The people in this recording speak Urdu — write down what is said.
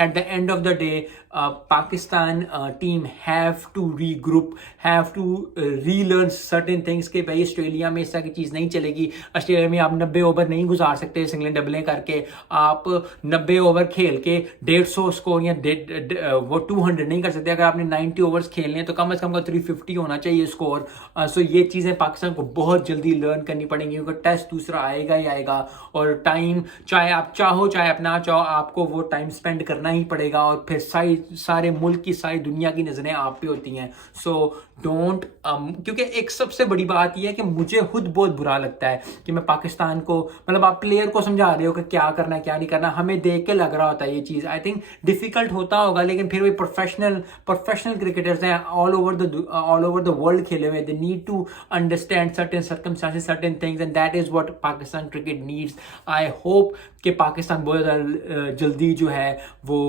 at the end of the day, Pakistan team have to regroup, have to relearn certain things کہ بھائی آسٹریلیا میں اس طرح کی چیز نہیں چلے گی. آسٹریلیا میں آپ 90 اوور نہیں گزار سکتے سنگلیں ڈبلیں کر کے. آپ 90 اوور کھیل کے 150 اسکور یا وہ 200 نہیں کر سکتے. اگر آپ نے 90 اوورس کھیلنے ہیں تو کم از کم 350 ہونا چاہیے اسکور. سو یہ چیزیں پاکستان کو بہت جلدی لرن کرنی پڑیں گی کیونکہ ٹیسٹ دوسرا آئے گا ہی آئے گا, اور ٹائم چاہے آپ چاہو چاہے آپ نہ چاہو آپ کو وہ ٹائم اسپینڈ کرنا ہی پڑے گا, اور پھر سارے ملک کی ساری دنیا کی نظریں آپ پہ ہوتی ہیں. سو ڈونٹ کیونکہ ایک سب سے بڑی بات یہ ہے کہ مجھے خود بہت برا لگتا ہے کہ میں پاکستان کو مطلب آپ پلیئر کو سمجھا رہے ہو کہ کیا کرنا ہے کیا نہیں کرنا, ہمیں دیکھ کے لگ رہا ہوتا ہے یہ چیز. آئی تھنک ڈیفیکلٹ ہوتا ہوگا لیکن پھر بھی پروفیشنل کرکٹرز ہیں آل اوور دا ورلڈ کھیلے ہوئے. They need to understand certain circumstances, certain things, and that is what Pakistan cricket needs. I hope کہ پاکستان بہت جلدی جو ہے وہ